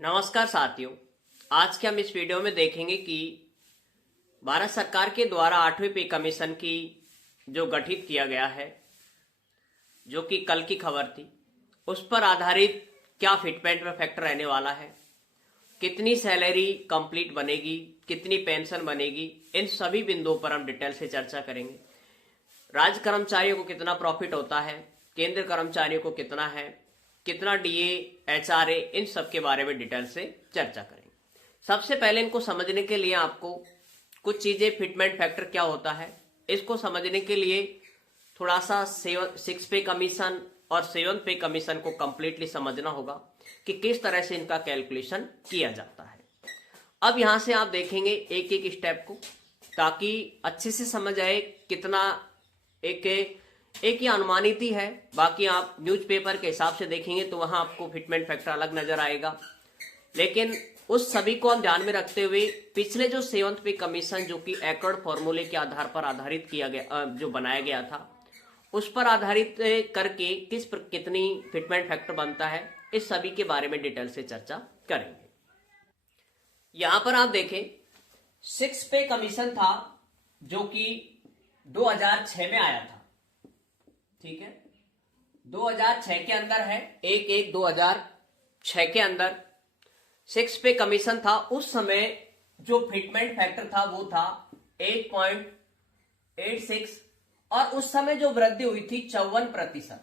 नमस्कार साथियों, आज के हम इस वीडियो में देखेंगे कि भारत सरकार के द्वारा 8वें पे कमीशन की जो गठित किया गया है, जो कि कल की खबर थी, उस पर आधारित क्या फिटमेंट में फैक्टर रहने वाला है, कितनी सैलरी कंप्लीट बनेगी, कितनी पेंशन बनेगी, इन सभी बिंदुओं पर हम डिटेल से चर्चा करेंगे। राज्य कर्मचारियों को कितना प्रॉफिट होता है, केंद्र कर्मचारियों को कितना है, कितना डीए, एचआरए, इन सब के बारे में डिटेल से चर्चा करेंगे। सबसे पहले इनको समझने के लिए आपको कुछ चीजें, फिटमेंट फैक्टर क्या होता है, इसको समझने के लिए थोड़ा सा 6 पे कमीशन और 7 पे कमीशन को कंप्लीटली समझना होगा कि किस तरह से इनका कैलकुलेशन किया जाता है। अब यहां से आप देखेंगे एक एक स्टेप को, ताकि अच्छे से समझ आए कितना एक ही अनुमानित ही है। बाकी आप न्यूज़पेपर के हिसाब से देखेंगे तो वहां आपको फिटमेंट फैक्टर अलग नजर आएगा, लेकिन उस सभी को हम ध्यान में रखते हुए पिछले जो 7th पे कमीशन, जो कि एकॉर्ड फॉर्मूले के आधार पर आधारित किया गया, जो बनाया गया था, उस पर आधारित करके कितनी फिटमेंट फैक्टर बनता है, इस सभी के बारे में डिटेल से चर्चा करेंगे। यहां पर आप देखें 6 पे कमीशन था, जो कि 2006 में आया था। ठीक है, 2006 के अंदर है, 1/1/2006 के अंदर 6 पे कमीशन था। उस समय जो फिटमेंट फैक्टर था वो था 8.86 और उस समय जो वृद्धि हुई थी 54%।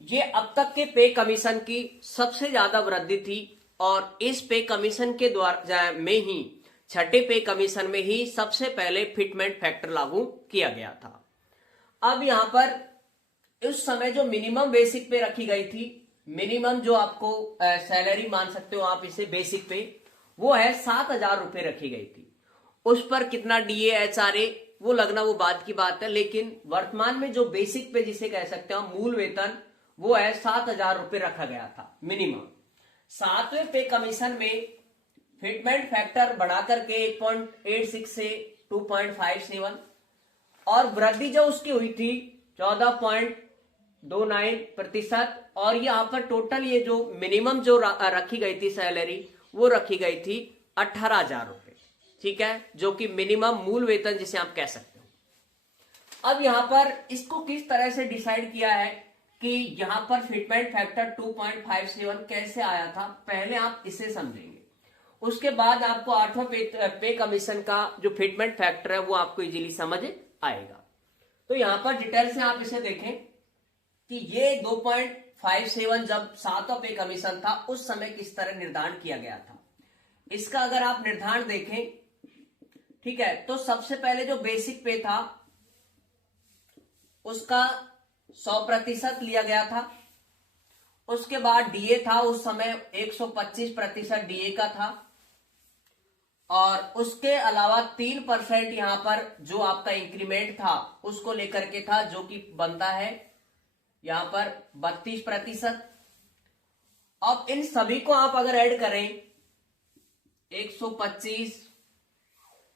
ये अब तक के पे कमीशन की सबसे ज्यादा वृद्धि थी और इस पे कमीशन के द्वारा में ही, छठे पे कमीशन में ही सबसे पहले फिटमेंट फैक्टर लागू किया गया था। अब यहां पर उस समय जो मिनिमम बेसिक पे रखी गई थी, मिनिमम जो आपको सैलरी मान सकते हो आप इसे बेसिक पे, वो है 7,000 रुपए रखी गई थी। उस पर कितना डीए, एचआरए वो लगना वो बात की बात है, लेकिन वर्तमान में जो बेसिक पे जिसे कह सकते हो मूल वेतन, वो है 7,000 रुपए रखा गया था मिनिमम। 7वें पे कमीशन में फिटमेंट फैक्टर बढ़ा करके 1.86 से 2.57 और वृद्धि जो उसकी हुई थी 14.29%। और यहां पर टोटल ये जो मिनिमम जो रखी गई थी सैलरी, वो रखी गई थी 18,000 रुपए। ठीक है, जो कि मिनिमम मूल वेतन जिसे आप कह सकते हो। अब यहां पर इसको किस तरह से डिसाइड किया है कि यहां पर फिटमेंट फैक्टर 2.57 कैसे आया था, पहले आप इसे समझेंगे, उसके बाद आपको 8वां पे कमीशन का जो फिटमेंट फैक्टर है वो आपको इजीली समझ आएगा। तो यहां पर डिटेल से आप इसे देखें कि ये 2.57 जब 7वां पे कमीशन था उस समय किस तरह निर्धारण किया गया था। इसका अगर आप निर्धारण देखें, ठीक है, तो सबसे पहले जो बेसिक पे था उसका 100% लिया गया था। उसके बाद डीए था, उस समय 125% डीए का था और उसके अलावा 3% यहां पर जो आपका इंक्रीमेंट था उसको लेकर के था, जो कि बनता है यहां पर 32%। अब इन सभी को आप अगर ऐड करें 125,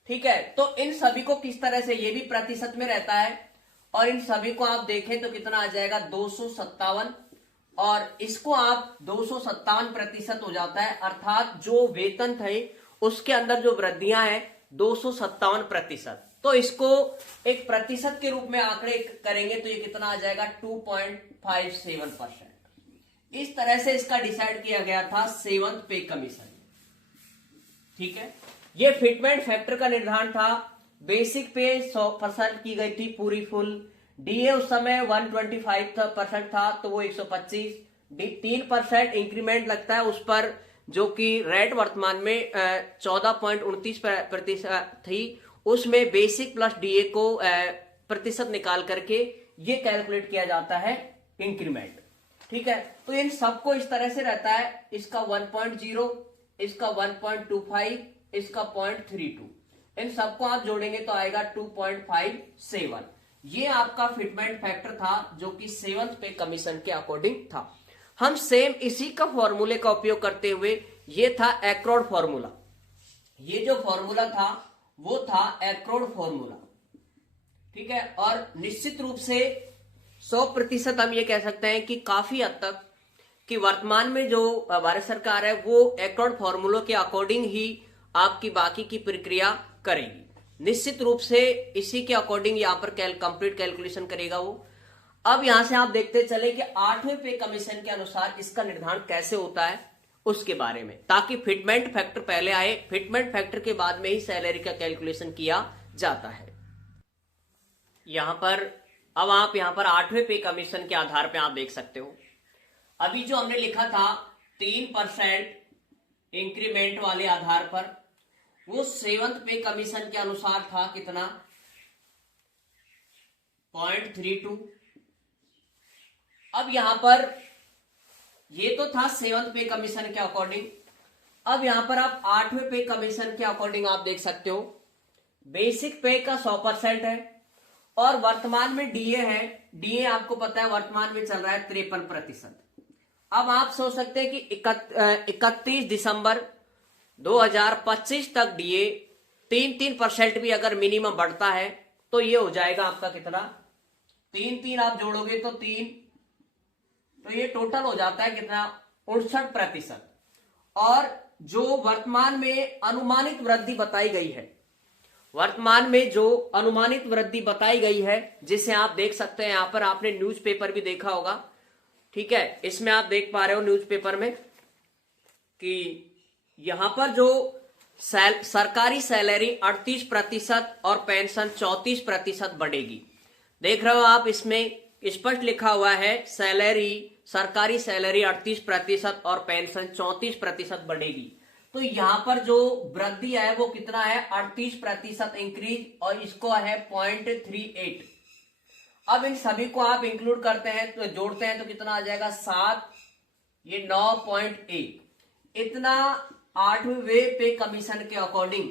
ठीक है, तो इन सभी को किस तरह से, ये भी प्रतिशत में रहता है और इन सभी को आप देखें तो कितना आ जाएगा 257 और इसको आप 257% हो जाता है, अर्थात जो वेतन थे उसके अंदर जो वृद्धियां हैं 257%। तो इसको एक प्रतिशत के रूप में आंकड़े करेंगे तो ये कितना आ जाएगा 2.57%। इस तरह से इसका डिसाइड किया गया था 7th पे कमीशन। ठीक है, ये फिटमेंट फैक्टर का निर्धारण था। बेसिक पे 100% की गई थी पूरी फुल, डीए उस समय 125% था तो वो 125, 3% इंक्रीमेंट लगता है उस पर, जो कि रेट वर्तमान में 14.29% थी, उसमें बेसिक प्लस डीए को प्रतिशत निकाल करके ये कैलकुलेट किया जाता है इंक्रीमेंट। ठीक है, तो इन सबको इस तरह से रहता है, इसका 1.0, इसका 1.25, इसका 0.32, इन सबको आप जोड़ेंगे तो आएगा 2.57। ये आपका फिटमेंट फैक्टर था जो कि 7th पे कमीशन के अकॉर्डिंग था। हम सेम इसी का फॉर्मूले का उपयोग करते हुए, ये था एकॉर्ड फॉर्मूला, ये जो फॉर्मूला था वो था एकॉर्ड फॉर्मूला। ठीक है, और निश्चित रूप से 100% हम ये कह सकते हैं कि काफी हद तक कि वर्तमान में जो भारत सरकार है वो एक्रॉड फॉर्मूलों के अकॉर्डिंग ही आपकी बाकी की प्रक्रिया करेगी। निश्चित रूप से इसी के अकॉर्डिंग यहां पर कंप्लीट कैलकुलेशन करेगा वो। अब यहां से आप देखते चले कि 8वें पे कमीशन के अनुसार इसका निर्धारण कैसे होता है उसके बारे में, ताकि फिटमेंट फैक्टर पहले आए, फिटमेंट फैक्टर के बाद में ही सैलरी का कैलकुलेशन किया जाता है। यहां पर अब आप यहां पर 8वें पे कमीशन के आधार पे आप देख सकते हो, अभी जो हमने लिखा था 3% इंक्रीमेंट वाले आधार पर, वो 7th पे कमीशन के अनुसार था कितना 0.32। अब यहां पर ये तो था 7th पे कमीशन के अकॉर्डिंग। अब यहां पर आप 8वें पे कमीशन के अकॉर्डिंग आप देख सकते हो बेसिक पे का 100% है और वर्तमान में डीए है, डीए आपको पता है वर्तमान में चल रहा है 53%। अब आप सोच सकते हैं कि 31 दिसंबर 2025 तक डीए 3% भी अगर मिनिमम बढ़ता है तो ये हो जाएगा आपका कितना 3 आप जोड़ोगे तो 3, तो ये टोटल हो जाता है कितना 59%। और जो वर्तमान में अनुमानित वृद्धि बताई गई है, वर्तमान में जो अनुमानित वृद्धि बताई गई है, जिसे आप देख सकते हैं यहां पर, आपने न्यूज़पेपर भी देखा होगा, ठीक है, इसमें आप देख पा रहे हो न्यूज़पेपर में कि यहां पर जो सरकारी सैलरी 38% और पेंशन 34% बढ़ेगी। देख रहे हो आप, इसमें स्पष्ट लिखा हुआ है सरकारी सैलरी 38% और पेंशन 34% बढ़ेगी। तो यहां पर जो वृद्धि है वो कितना है 38% इंक्रीज, और इसको है 0.38। अब इन सभी को आप इंक्लूड करते हैं तो जोड़ते हैं तो कितना आ जाएगा 7, ये 9.1। इतना 8वें पे कमीशन के अकॉर्डिंग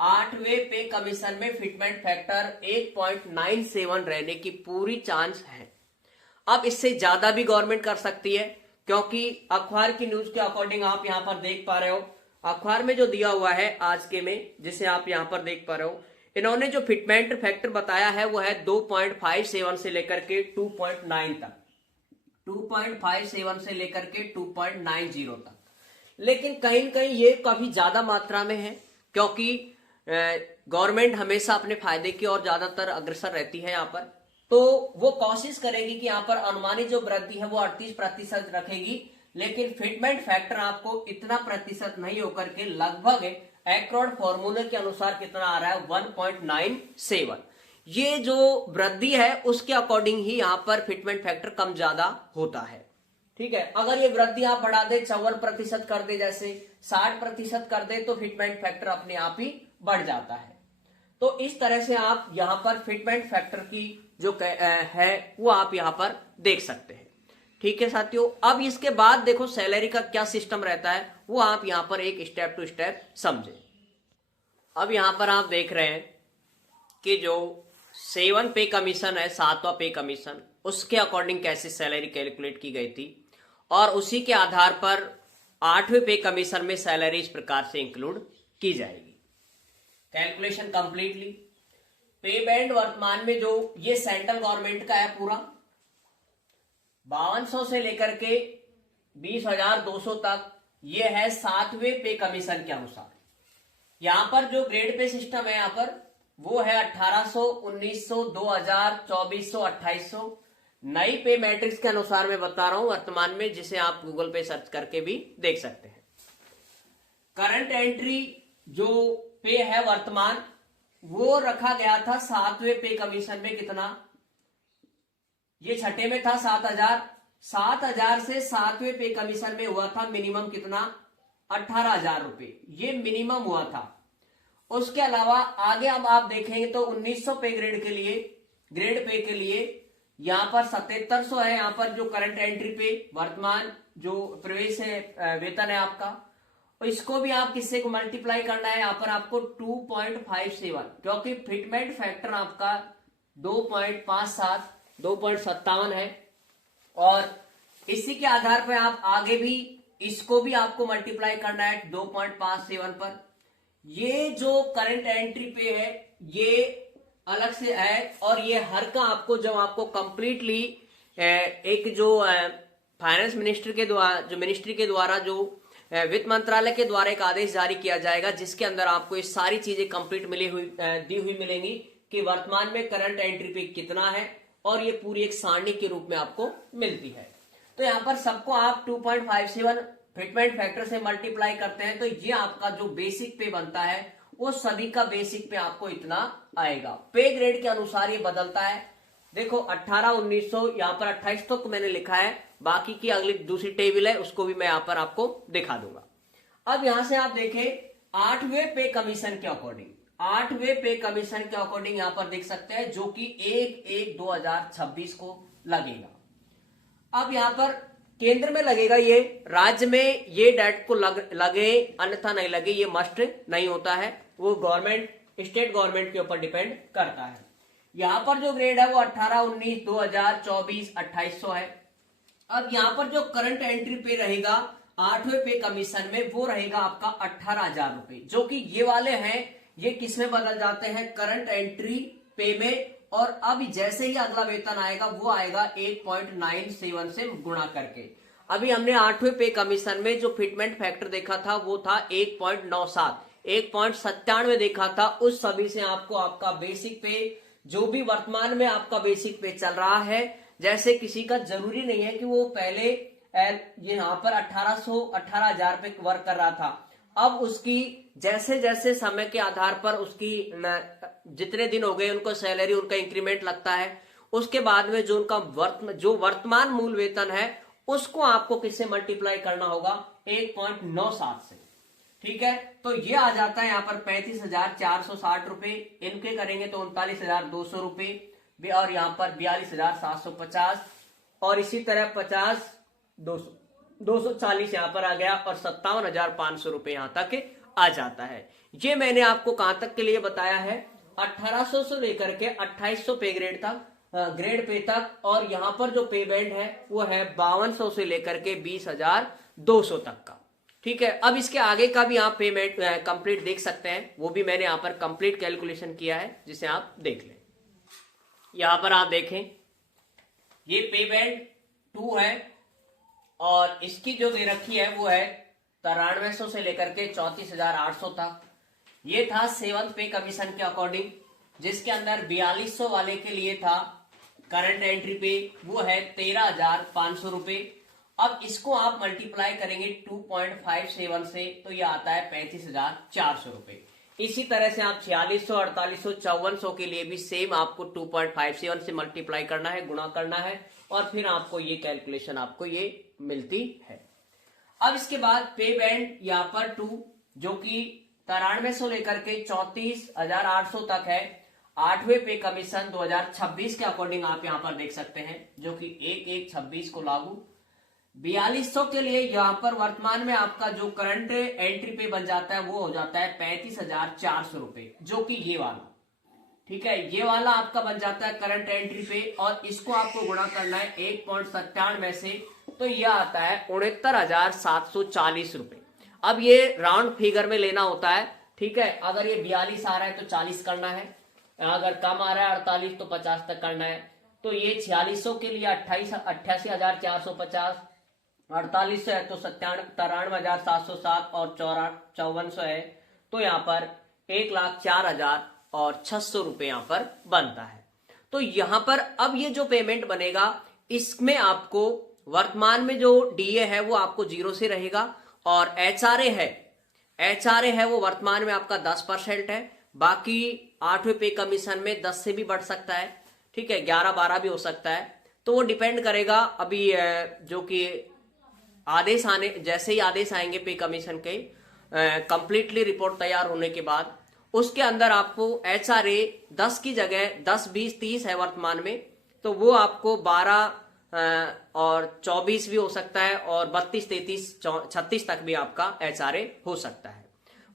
8वें पे कमीशन में फिटमेंट फैक्टर 1.97 रहने की पूरी चांस है। अब इससे ज्यादा भी गवर्नमेंट कर सकती है, क्योंकि अखबार की न्यूज के अकॉर्डिंग आप यहां पर देख पा रहे हो, अखबार में जो दिया हुआ है आज के में, जिसे आप यहां पर देख पा रहे हो, इन्होंने जो फिटमेंट फैक्टर बताया है वो है 2.57 से लेकर के 2.9 तक, 2.57 से लेकर के 2.90 तक। लेकिन कहीं न कहीं ये काफी ज्यादा मात्रा में है, क्योंकि गवर्नमेंट हमेशा अपने फायदे की और ज्यादातर अग्रसर रहती है यहाँ पर। तो वो कोशिश करेगी कि यहाँ पर अनुमानित जो वृद्धि है वो 38% रखेगी, लेकिन फिटमेंट फैक्टर आपको इतना प्रतिशत नहीं होकर के लगभग एक्रॉड फॉर्मूले के अनुसार कितना आ रहा है 1.97। ये जो वृद्धि है उसके अकॉर्डिंग ही यहाँ पर फिटमेंट फैक्टर कम ज्यादा होता है, ठीक है। अगर ये वृद्धि आप बढ़ा दे 54% कर दे, जैसे 60% कर दे, तो फिटमेंट फैक्टर अपने आप ही बढ़ जाता है। तो इस तरह से आप यहां पर फिटमेंट फैक्टर की जो है वो आप यहां पर देख सकते हैं, ठीक है साथियों। अब इसके बाद देखो सैलरी का क्या सिस्टम रहता है, वो आप यहां पर एक स्टेप टू स्टेप समझे। अब यहां पर आप देख रहे हैं कि जो 7 पे कमीशन है, 7वां पे कमीशन, उसके अकॉर्डिंग कैसे सैलरी कैलकुलेट की गई थी, और उसी के आधार पर 8वें पे कमीशन में सैलरी इस प्रकार से इंक्लूड की जाएगी। कैलकुलेशन कंप्लीटली पे बैंड वर्तमान में जो ये सेंट्रल गवर्नमेंट का है पूरा 5200 से लेकर के 20,200 तक, ये है 7वें पे कमीशन के अनुसार। यहां पर जो ग्रेड पे सिस्टम है यहां पर वो है 1800, 1900, 2000, 2400, 2800। नई पे मैट्रिक्स के अनुसार मैं बता रहा हूं वर्तमान में, जिसे आप गूगल पे सर्च करके भी देख सकते हैं। करंट एंट्री जो पे है वर्तमान, वो रखा गया था 7वें पे कमीशन में कितना, ये छठे में था 7,000, 7,000 से 7वें पे कमीशन में हुआ था मिनिमम कितना 18,000 रुपए, ये मिनिमम हुआ था। उसके अलावा आगे अब आप देखेंगे तो 1900 पे ग्रेड पे के लिए यहां पर 7700 है, यहां पर जो करंट एंट्री पे वर्तमान जो प्रवेश है वेतन है आपका, इसको भी आप किससे को मल्टीप्लाई करना है, यहां पर आपको 2.57, क्योंकि फिटमेंट फैक्टर आपका 2.57 2.57 है, और इसी के आधार पर आप आगे भी इसको भी आपको मल्टीप्लाई करना है 2.57 पर। ये जो करंट एंट्री पे है ये अलग से है, और ये हर का आपको जब आपको कंप्लीटली एक जो फाइनेंस मिनिस्टर के द्वारा जो मिनिस्ट्री के द्वारा जो वित्त मंत्रालय के द्वारा एक आदेश जारी किया जाएगा, जिसके अंदर आपको ये सारी चीजें कंप्लीट दी हुई मिलेंगी कि वर्तमान में करंट एंट्री पे कितना है, और ये पूरी एक सारणी के रूप में आपको मिलती है। तो यहाँ पर सबको आप 2.57 फिटमेंट फैक्टर से मल्टीप्लाई करते हैं, तो ये आपका जो बेसिक पे बनता है वो सभी का बेसिक पे आपको इतना आएगा। पे ग्रेड के अनुसार ये बदलता है। देखो 18, 1900, यहाँ पर 28 तक मैंने लिखा है, बाकी की अगली दूसरी टेबल है उसको भी मैं यहाँ पर आपको दिखा दूंगा। अब यहां से आप देखें 8वें पे कमीशन के अकॉर्डिंग, 8वें पे कमीशन के अकॉर्डिंग यहां पर देख सकते हैं, जो कि 1/1/2026 को लगेगा। अब यहां पर केंद्र में लगेगा ये, राज्य में ये डेट को लगे अन्यथा नहीं लगे, ये मस्ट नहीं होता है, वो गवर्नमेंट स्टेट गवर्नमेंट के ऊपर डिपेंड करता है। यहां पर जो ग्रेड है वो 18, 19, 2024, 2800 है। अब यहां पर जो करंट एंट्री पे रहेगा 8वें पे कमीशन में, वो रहेगा आपका 18,000 रुपए, जो कि ये वाले हैं, ये किस में बदल जाते हैं, करंट एंट्री पे में। और अब जैसे ही अगला वेतन आएगा वो आएगा 1.97 से गुणा करके। अभी हमने 8वें पे कमीशन में जो फिटमेंट फैक्टर देखा था वो था 1.97, 1.97 देखा था। उस सभी से आपको आपका बेसिक पे, जो भी वर्तमान में आपका बेसिक पे चल रहा है, जैसे किसी का जरूरी नहीं है कि वो पहले यहाँ पर 18,000 पे वर्क कर रहा था, अब उसकी जैसे जैसे समय के आधार पर उसकी जितने दिन हो गए उनको सैलरी, उनका इंक्रीमेंट लगता है, उसके बाद में जो उनका वर्तमान मूल वेतन है उसको आपको किससे मल्टीप्लाई करना होगा, 1.97 से। ठीक है, तो ये आ जाता है यहाँ पर 35,460 रुपए, इनके करेंगे तो 39,200 रुपए, और यहाँ पर 42,750, और इसी तरह 240 यहाँ पर आ गया, और 57,500 रुपए यहाँ तक आ जाता है। ये मैंने आपको कहां तक के लिए बताया है, 1800 से लेकर के 2800 पे ग्रेड तक, ग्रेड पे तक, और यहाँ पर जो पे बैंड है वो है 5200 से लेकर के 20,200 तक का। ठीक है, अब इसके आगे का भी आप पेमेंट कंप्लीट देख सकते हैं, वो भी मैंने यहाँ पर कंप्लीट कैलकुलेशन किया है, जिसे आप देख लें। यहां पर आप देखें ये पे बैंड 2 है, और इसकी जो दे रखी है वो है 9300 से लेकर के 34,800 तक। ये था 7th पे कमीशन के अकॉर्डिंग, जिसके अंदर 4200 वाले के लिए था करंट एंट्री पे, वो है 13,500 रुपए। अब इसको आप मल्टीप्लाई करेंगे 2.57 से, तो ये आता है 35,400 रुपए। इसी तरह से आप 4600, 4800, 5400 के लिए भी सेम आपको 2.57 से मल्टीप्लाई करना है, गुणा करना है, और फिर आपको ये कैलकुलेशन आपको ये मिलती है। अब इसके बाद पे बैंड यहाँ पर 2, जो कि 9300 लेकर के 34,800 तक है। 8वें पे कमीशन 2026 के अकॉर्डिंग आप यहाँ पर देख सकते हैं, जो कि 1/1/26 को लागू। 4200 के लिए यहाँ पर वर्तमान में आपका जो करंट एंट्री पे बन जाता है वो हो जाता है 35,400 रुपए, जो कि ये वाला, ठीक है, ये वाला आपका बन जाता है करंट एंट्री पे, और इसको आपको गुणा करना है 1.97 से, तो ये आता है 69,740 रुपए। अब ये राउंड फिगर में लेना होता है, ठीक है, अगर ये 42 आ रहा है तो 40 करना है, अगर कम आ रहा है 48 तो 50 तक करना है। तो ये 4600 के लिए 88,450, 4800 है तो 93,707, और 5400 है तो यहाँ पर 1,04,600 रुपए यहाँ पर बनता है। तो यहाँ पर अब ये जो पेमेंट बनेगा, इसमें आपको वर्तमान में जो डीए है वो आपको 0 से रहेगा, और एचआरए है वो वर्तमान में आपका 10% है। बाकी 8वें पे कमीशन में 10 से भी बढ़ सकता है, ठीक है, 11-12 भी हो सकता है, तो वो डिपेंड करेगा अभी जो कि आदेश आने, जैसे ही आदेश आएंगे पे कमीशन के कंप्लीटली रिपोर्ट तैयार होने के बाद, उसके अंदर आपको एचआरए 10 की जगह 10, 20, 30 है वर्तमान में, तो वो आपको 12 और 24 भी हो सकता है, और 32, 33, 36 तक भी आपका एचआरए हो सकता है।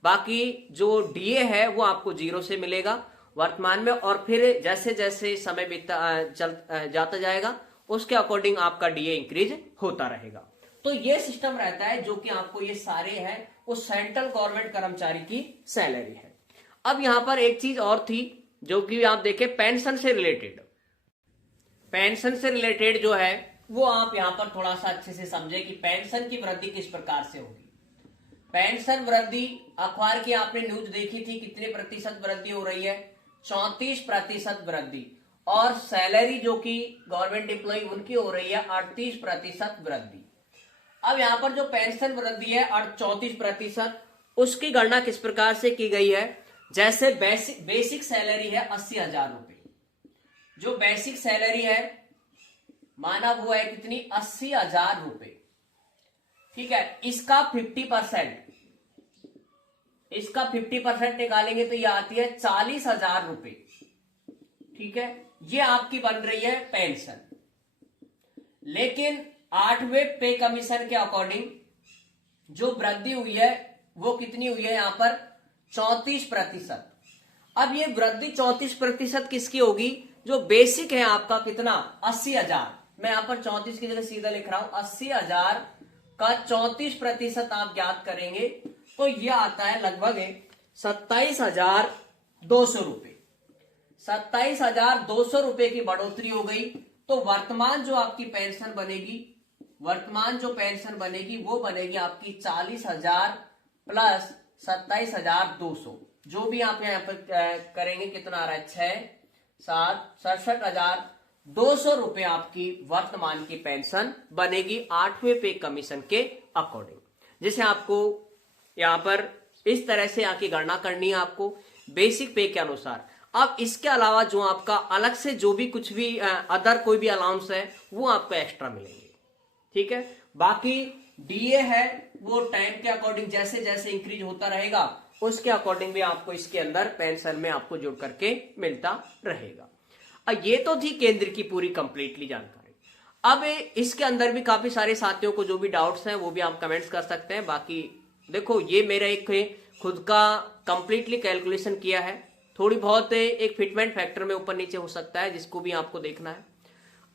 बाकी जो डीए है वो आपको 0 से मिलेगा वर्तमान में, और फिर जैसे जैसे समय बीतता जाता जाएगा उसके अकॉर्डिंग आपका डीए इंक्रीज होता रहेगा। तो ये सिस्टम रहता है, जो कि आपको ये सारे हैं वो सेंट्रल गवर्नमेंट कर्मचारी की सैलरी है। अब यहां पर एक चीज और थी, जो कि आप देखें पेंशन से रिलेटेड जो है वो आप यहां पर थोड़ा सा अच्छे से समझे कि पेंशन की वृद्धि किस प्रकार से होगी। पेंशन वृद्धि, अखबार की आपने न्यूज देखी थी, कितने प्रतिशत वृद्धि हो रही है? 34% वृद्धि। और सैलरी जो कि गवर्नमेंट एम्प्लॉय उनकी हो रही है 38% वृद्धि। अब यहां पर जो पेंशन वृद्धि है 34%, उसकी गणना किस प्रकार से की गई है? जैसे बेसिक सैलरी है 80,000 रुपए, जो बेसिक सैलरी है माना हुआ है कितनी? 80,000 रुपए, ठीक है। इसका 50% निकालेंगे तो ये आती है 40,000 रुपए, ठीक है। ये आपकी बन रही है पेंशन। लेकिन 8वें पे कमीशन के अकॉर्डिंग जो वृद्धि हुई है वो कितनी हुई है? यहां पर 34%। अब ये वृद्धि 34% किसकी होगी? जो बेसिक है आपका कितना? 80,000। मैं यहां पर 34 की जगह सीधा लिख रहा हूं, 80,000 का 34% आप ज्ञात करेंगे तो ये आता है लगभग 27,200 रुपए। 27,200 रुपए की बढ़ोतरी हो गई। तो वर्तमान जो आपकी पेंशन बनेगी, वो बनेगी आपकी 40,000 प्लस 27,200, जो भी आप यहाँ पर करेंगे कितना आ रहा है? 67,200 रुपए आपकी वर्तमान की पेंशन बनेगी 8वें पे कमीशन के अकॉर्डिंग। जिसे आपको यहां पर इस तरह से यहाँ की गणना करनी है आपको बेसिक पे के अनुसार। अब इसके अलावा जो आपका अलग से जो भी कुछ भी अदर कोई भी अलाउंस है वो आपको एक्स्ट्रा मिलेंगे, ठीक है। बाकी डीए है वो टाइम के अकॉर्डिंग जैसे जैसे इंक्रीज होता रहेगा उसके अकॉर्डिंग भी आपको इसके अंदर पेंशन में आपको जुड़ करके मिलता रहेगा। ये तो थी केंद्र की पूरी कंप्लीटली जानकारी। अब इसके अंदर भी काफी सारे साथियों को जो भी डाउट्स हैं वो भी आप कमेंट्स कर सकते हैं। बाकी देखो ये मेरा एक खुद का कंप्लीटली कैलकुलेशन किया है, थोड़ी बहुत एक फिटमेंट फैक्टर में ऊपर नीचे हो सकता है जिसको भी आपको देखना है।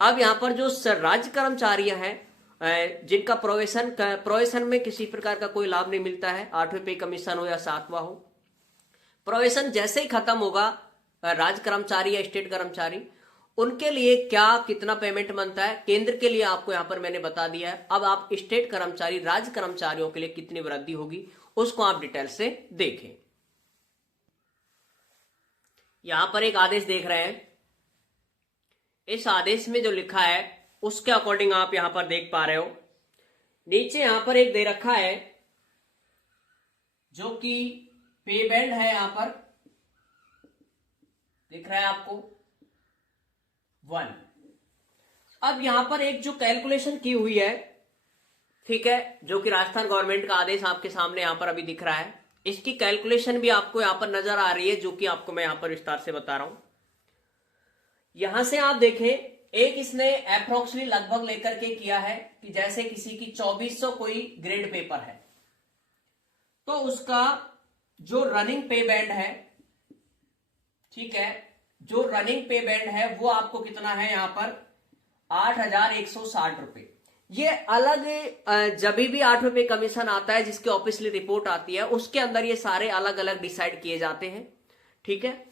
अब यहाँ पर जो राज्य कर्मचारी हैं जिनका प्रोवेशन में किसी प्रकार का कोई लाभ नहीं मिलता है, 8वें पे कमीशन हो या 7वां हो, प्रोवेशन जैसे ही खत्म होगा राज्य कर्मचारी या स्टेट कर्मचारी, उनके लिए क्या कितना पेमेंट बनता है केंद्र के लिए आपको यहां पर मैंने बता दिया है। अब आप स्टेट कर्मचारी, राज्य कर्मचारियों के लिए कितनी वृद्धि होगी उसको आप डिटेल से देखें। यहां पर एक आदेश देख रहे हैं, इस आदेश में जो लिखा है उसके अकॉर्डिंग आप यहां पर देख पा रहे हो। नीचे यहां पर एक दे रखा है जो कि पे बैंड है, यहां पर दिख रहा है आपको 1। अब यहां पर एक जो कैलकुलेशन की हुई है, ठीक है, जो कि राजस्थान गवर्नमेंट का आदेश आपके सामने यहां पर अभी दिख रहा है, इसकी कैलकुलेशन भी आपको यहां पर नजर आ रही है जो कि आपको मैं यहां पर विस्तार से बता रहा हूं। यहां से आप देखें एक इसने अप्रोक्सीमेटली लगभग लेकर के किया है कि जैसे किसी की 2400 कोई ग्रेड पेपर है तो उसका जो रनिंग पे बैंड है, ठीक है, जो रनिंग पे बैंड है वो आपको कितना है यहां पर 8,160 रुपए। ये अलग जब भी 8वें पे कमीशन आता है जिसकी ऑफिशियली रिपोर्ट आती है उसके अंदर ये सारे अलग अलग डिसाइड किए जाते हैं, ठीक है।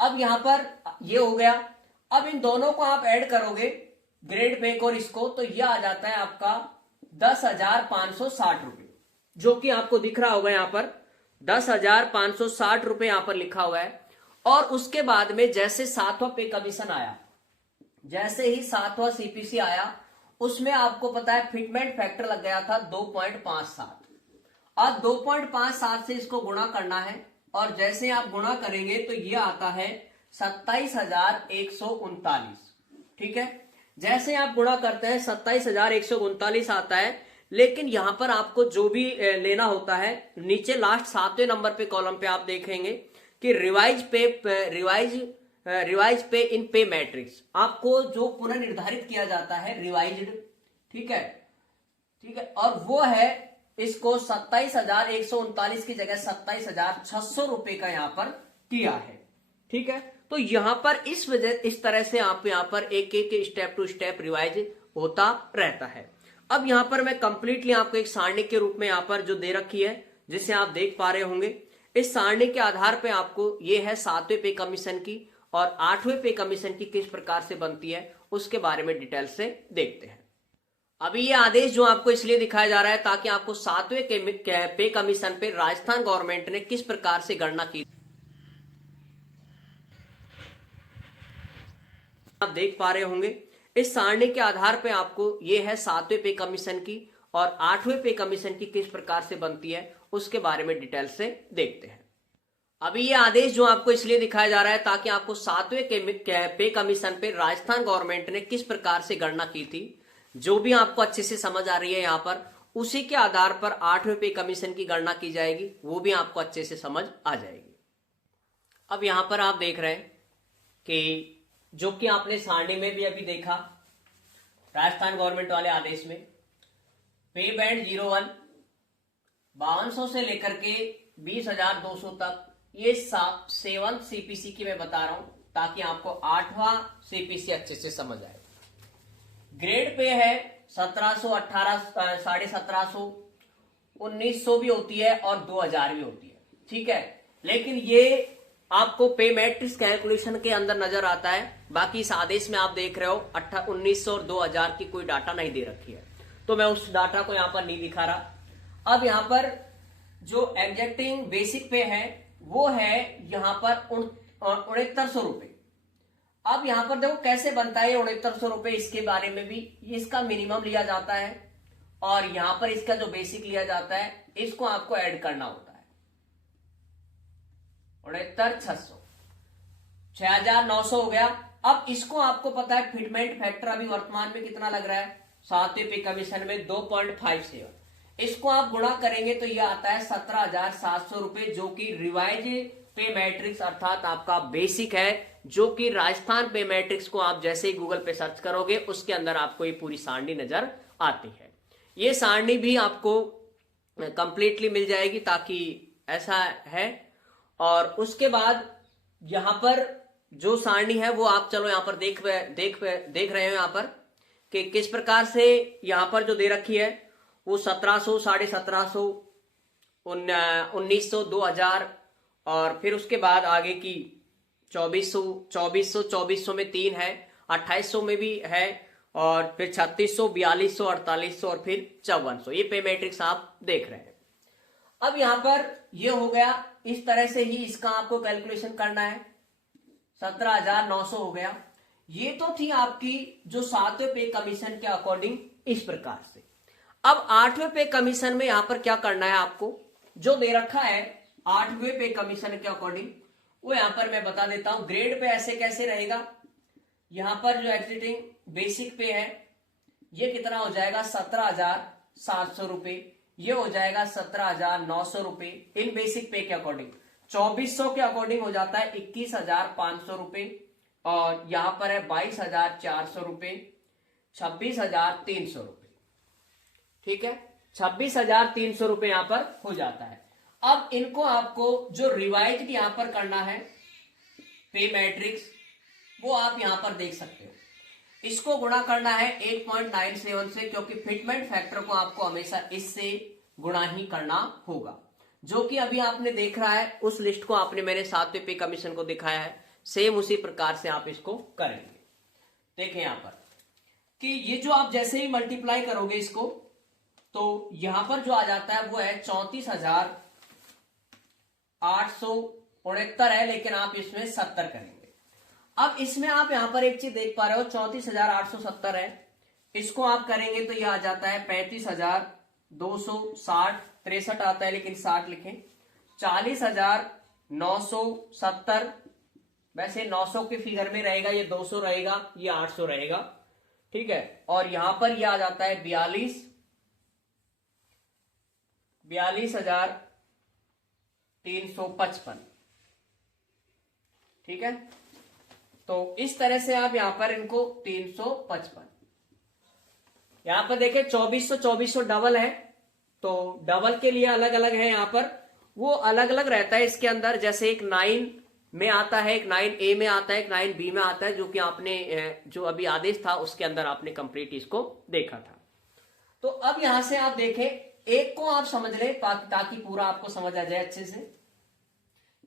अब यहां पर ये हो गया। अब इन दोनों को आप ऐड करोगे ग्रेड पे और इसको, तो यह आ जाता है आपका 10,560 रुपए, जो कि आपको दिख रहा होगा यहां पर 10,560 रुपए यहां पर लिखा हुआ है। और उसके बाद में जैसे 7वां पे कमीशन आया, जैसे ही 7वां सीपीसी आया उसमें आपको पता है फिटमेंट फैक्टर लग गया था 2.57। अब 2.57 से इसको गुणा करना है और जैसे आप गुणा करेंगे तो यह आता है 27,139, ठीक है। जैसे आप गुणा करते हैं 27,139 आता है। लेकिन यहां पर आपको जो भी लेना होता है नीचे लास्ट 7वें नंबर पे कॉलम पे आप देखेंगे कि रिवाइज पे इन पे मैट्रिक्स, आपको जो पुनर्निर्धारित किया जाता है रिवाइज्ड, ठीक है, ठीक है, और वो है इसको 27,139 की जगह 27,600 रुपए का यहां पर किया है, ठीक है। तो यहां पर इस तरह से आप यहां पर एक एक स्टेप टू स्टेप रिवाइज होता रहता है। अब यहां पर मैं कंप्लीटली आपको एक सारणी के रूप में यहां पर जो दे रखी है जिसे आप देख पा रहे होंगे, इस सारणी के आधार पे आपको ये है 7वें पे कमीशन की और 8वें पे कमीशन की किस प्रकार से बनती है उसके बारे में डिटेल से देखते हैं। अभी ये आदेश जो आपको इसलिए दिखाया जा रहा है ताकि आपको 7वें पे कमीशन पे राजस्थान गवर्नमेंट ने किस प्रकार से गणना की आप देख पा रहे होंगे। इस सारणी के आधार पे आपको ये है 7वें पे कमीशन की और 8वें पे कमीशन की किस प्रकार से बनती है उसके बारे में डिटेल से देखते हैं। अभी ये आदेश जो आपको इसलिए दिखाया जा रहा है ताकि आपको 7वें पे कमीशन पे राजस्थान गवर्नमेंट ने किस प्रकार से गणना की थी, जो भी आपको अच्छे से समझ आ रही है यहां पर, उसी के आधार पर 8वें पे कमीशन की गणना की जाएगी, वो भी आपको अच्छे से समझ आ जाएगी। अब यहां पर आप देख रहे हैं कि जो कि आपने सारणी में भी अभी देखा राजस्थान गवर्नमेंट वाले आदेश में, पे बैंड 01 5200 से लेकर के 20,200 तक, ये 7 सीपीसी की मैं बता रहा हूं ताकि आपको 8वां सीपीसी अच्छे से समझ आए। ग्रेड पे है 1700, 18, 1750, 1900 भी होती है और 2000 भी होती है, ठीक है। लेकिन ये आपको पे मैट्रिक्स कैलकुलेशन के अंदर नजर आता है, बाकी इस आदेश में आप देख रहे हो 1900 और 2000 की कोई डाटा नहीं दे रखी है, तो मैं उस डाटा को यहां पर नहीं दिखा रहा। अब यहां पर जो एग्जैक्टिंग बेसिक पे है वो है यहां पर 6900 रुपए। अब यहां पर देखो कैसे बनता है 6900 रुपए, इसके बारे में भी इसका मिनिमम लिया जाता है और यहां पर इसका जो बेसिक लिया जाता है इसको आपको ऐड करना होता है। 69,600 6,900 हो गया। अब इसको आपको पता है फिटमेंट फैक्टर अभी वर्तमान में कितना लग रहा है 7वें पे कमीशन में 2.57, इसको आप गुणा करेंगे तो यह आता है 17,700 रुपए, जो कि रिवाइज पे मैट्रिक्स अर्थात आपका बेसिक है, जो कि राजस्थान पे मैट्रिक्स को आप जैसे ही गूगल पे सर्च करोगे उसके अंदर आपको ये पूरी सारणी नजर आती है। ये सारणी भी आपको कंप्लीटली मिल जाएगी, ताकि ऐसा है। और उसके बाद यहां पर जो सारणी है वो आप चलो यहां पर देख रहे हो यहां पर कि किस प्रकार से यहां पर जो दे रखी है वो 1700, 1750, 1900, 2000 और फिर उसके बाद आगे की 2400 में 3 है, 2800 में भी है और फिर 3600, 4200, 4800 और फिर 5400। ये पे मैट्रिक्स आप देख रहे हैं। अब यहां पर ये हो गया, इस तरह से ही इसका आपको कैलकुलेशन करना है। 17,900 हो गया। ये तो थी आपकी जो 7वें पे कमीशन के अकॉर्डिंग इस प्रकार से। अब 8वें पे कमीशन में यहां पर क्या करना है आपको, जो दे रखा है 8वें पे कमीशन के अकॉर्डिंग वो यहां पर मैं बता देता हूं। ग्रेड पे ऐसे कैसे रहेगा, यहां पर जो एग्जिटिंग बेसिक पे है ये कितना हो जाएगा 17,700 रुपए, ये हो जाएगा 17,900 रुपए इन बेसिक पे के अकॉर्डिंग। 2400 के अकॉर्डिंग हो जाता है 21,500 रुपए और यहां पर है 22,400 रुपए, 26,300 रुपए, ठीक है। 26,300 रुपए यहां पर हो जाता है। अब इनको आपको जो रिवाइज यहां पर करना है पे मैट्रिक्स, वो आप यहां पर देख सकते हो। इसको गुणा करना है 8.97 से, क्योंकि फिटमेंट फैक्टर को आपको हमेशा इससे गुणा ही करना होगा, जो कि अभी आपने देख रहा है उस लिस्ट को आपने मैंने 7वें पे कमीशन को दिखाया है, सेम उसी प्रकार से आप इसको करेंगे। देखें यहां पर कि ये जो आप जैसे ही मल्टीप्लाई करोगे इसको, तो यहां पर जो आ जाता है वो है 34,869 है, लेकिन आप इसमें 70 करेंगे। अब इसमें आप यहां पर एक चीज देख पा रहे हो 34,870 है, इसको आप करेंगे तो यह आ जाता है 35,260, 63 आता है लेकिन 60 लिखें, 40,970, वैसे 900 के फिगर में रहेगा, ये 200 रहेगा, ये 800 रहेगा, ठीक है। और यहां पर यह आ जाता है 42,355, ठीक है। तो इस तरह से आप यहां पर इनको 355, यहां पर देखें 2400 डबल है, तो डबल के लिए अलग अलग है, यहां पर वो अलग अलग रहता है इसके अंदर। जैसे एक 9 में आता है, एक 9A में आता है, एक 9B में आता है, जो कि आपने जो अभी आदेश था उसके अंदर आपने कंप्लीट इसको देखा था। तो अब यहां से आप देखें, एक को आप समझ ले ताकि पूरा आपको समझ आ जाए अच्छे से।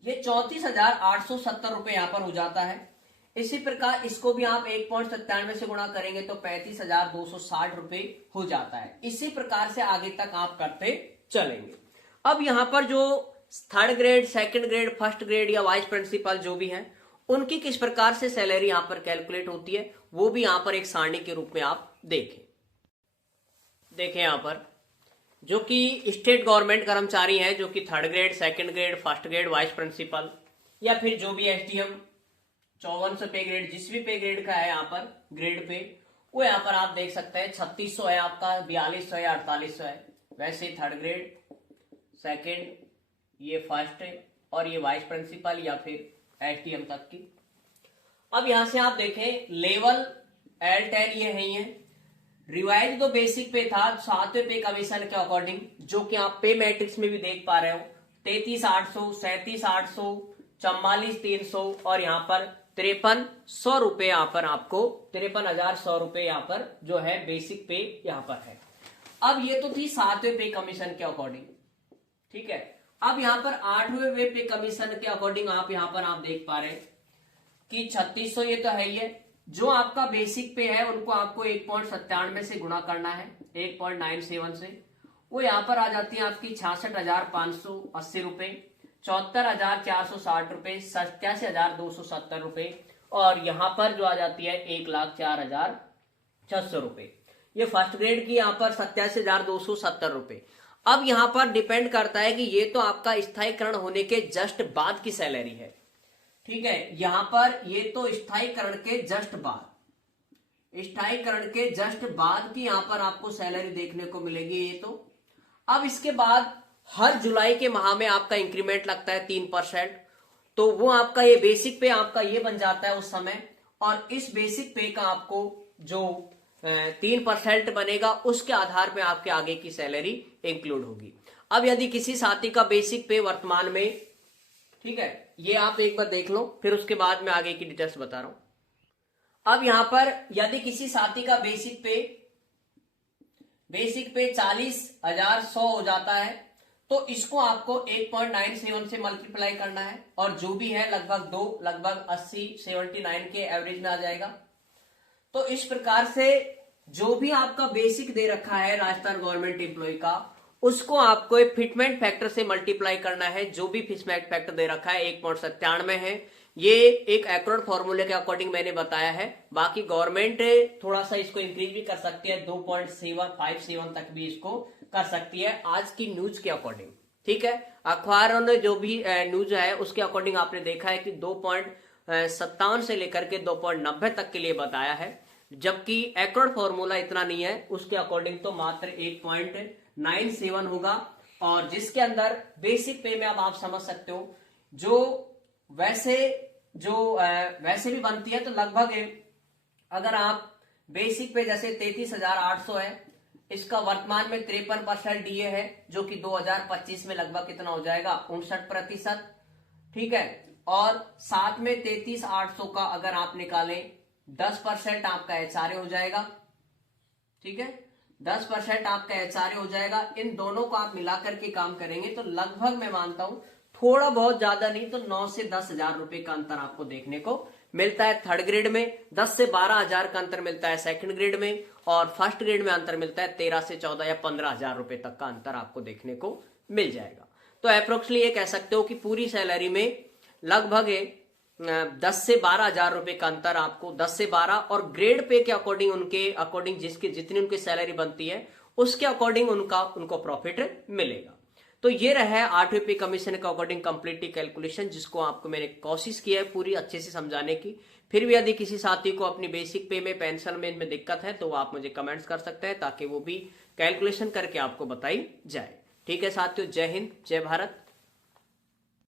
ये 34,870 रुपए यहां पर हो जाता है। इसी प्रकार इसको भी आप 1.97 से गुणा करेंगे तो 35,260 रुपए हो जाता है। इसी प्रकार से आगे तक आप करते चलेंगे। अब यहां पर जो third grade, second grade, first grade या वाइस प्रिंसिपल जो भी है, उनकी किस प्रकार से सैलरी यहां पर कैलकुलेट होती है वो भी यहां पर एक सारणी के रूप में आप देखें यहां पर जो कि स्टेट गवर्नमेंट कर्मचारी हैं, जो कि third grade, second grade, first grade, vice principal या फिर जो भी एसडीएम 5400 पे ग्रेड, जिस भी पे ग्रेड का है यहाँ पर ग्रेड पे, वो यहाँ पर आप देख सकते हैं 3600 है आपका, 4200 है, 4800 है। वैसे थर्ड ग्रेड, सेकंड, ये फर्स्ट है और ये वाइस प्रिंसिपल या फिर एसडीएम तक की। अब यहां से आप देखें लेवल L10 ये है, रिवाइज तो बेसिक पे था 7वें पे कमीशन के अकॉर्डिंग, जो कि आप पे मैट्रिक्स में भी देख पा रहे हो, 33,800, 37,800, 44,300 और यहाँ पर 53,100 रुपए, यहाँ पर आपको 53,100 रुपए यहाँ पर जो है बेसिक पे यहाँ पर है। अब ये तो थी 7वें पे कमीशन के अकॉर्डिंग, ठीक है। अब यहाँ पर 8वें पे कमीशन के अकॉर्डिंग आप यहाँ पर आप देख पा रहे हैं कि 3600 ये तो है ही है। जो आपका बेसिक पे है उनको आपको 1.97 से गुणा करना है, 1.97 से, वो यहाँ पर आ जाती है आपकी 66,580 रुपए, 74,460 रुपए, 87,270 रुपए और यहाँ पर जो आ जाती है 1,04,600 रुपए। ये फर्स्ट ग्रेड की यहाँ पर 87,270 रुपए। अब यहाँ पर डिपेंड करता है कि ये तो आपका स्थायीकरण होने के जस्ट बाद की सैलरी है, ठीक है। यहां पर ये तो स्थायीकरण के जस्ट बाद की यहां पर आपको सैलरी देखने को मिलेगी ये तो। अब इसके बाद हर जुलाई के माह में आपका इंक्रीमेंट लगता है 3%, तो वो आपका ये बेसिक पे आपका ये बन जाता है उस समय, और इस बेसिक पे का आपको जो 3% बनेगा उसके आधार पे आपके आगे की सैलरी इंक्लूड होगी। अब यदि किसी साथी का बेसिक पे वर्तमान में, ठीक है, ये आप एक बार देख लो, फिर उसके बाद मैं आगे की डिटेल्स बता रहा हूं। अब यहां पर यदि किसी साथी का बेसिक पे 40,100 हो जाता है तो इसको आपको 1.97 से मल्टीप्लाई करना है और जो भी है लगभग 80 79 के एवरेज में आ जाएगा। तो इस प्रकार से जो भी आपका बेसिक दे रखा है राजस्थान गवर्नमेंट एम्प्लॉय का, उसको आपको एक फिटमेंट फैक्टर से मल्टीप्लाई करना है। जो भी फिटमेंट फैक्टर दे रखा है 1.97 है, ये एक एक्यूरेट फॉर्मूले के अकॉर्डिंग मैंने बताया है। बाकी गवर्नमेंट थोड़ा सा इसको इंक्रीज भी कर सकती है, 2.757 तक भी इसको कर सकती है आज की न्यूज के अकॉर्डिंग, ठीक है। अखबारों ने जो भी न्यूज है उसके अकॉर्डिंग आपने देखा है कि 2.57 से लेकर के 2.90 तक के लिए बताया है, जबकि एक्यूरेट फॉर्मूला इतना नहीं है, उसके अकॉर्डिंग तो मात्र 8.97 होगा। और जिसके अंदर बेसिक पे में अब आप समझ सकते हो जो वैसे भी बनती है, तो लगभग अगर आप बेसिक पे जैसे 33,800 है, इसका वर्तमान में 53% डीए है, जो कि 2025 में लगभग कितना हो जाएगा 59%, ठीक है। और साथ में 33,800 का अगर आप निकालें 10% आपका एचआरए हो जाएगा, ठीक है, 10% आपका एचआरए हो जाएगा। इन दोनों को आप मिलाकर के काम करेंगे तो लगभग मैं मानता हूं थोड़ा बहुत ज्यादा नहीं तो 9 से 10,000 रुपए का अंतर आपको देखने को मिलता है थर्ड ग्रेड में, 10 से 12,000 का अंतर मिलता है सेकंड ग्रेड में, और फर्स्ट ग्रेड में अंतर मिलता है 13 से 14 या 15,000 रुपए तक का अंतर आपको देखने को मिल जाएगा। तो अप्रोक्सली ये कह सकते हो कि पूरी सैलरी में लगभग 10 से 12,000 रुपए का अंतर आपको, 10 से 12, और ग्रेड पे के अकॉर्डिंग उनके अकॉर्डिंग जितनी उनकी सैलरी बनती है उसके अकॉर्डिंग उनको प्रॉफिट मिलेगा। तो ये रहा है 8वें पे कमीशन के अकॉर्डिंग कंप्लीटली कैलकुलेशन, जिसको आपको मैंने कोशिश की है पूरी अच्छे से समझाने की। फिर भी यदि किसी साथी को अपनी बेसिक पे में, पेंशन में इनमें दिक्कत है तो आप मुझे कमेंट्स कर सकते हैं, ताकि वो भी कैलकुलेशन करके आपको बताई जाए। ठीक है साथियों, जय हिंद, जय भारत।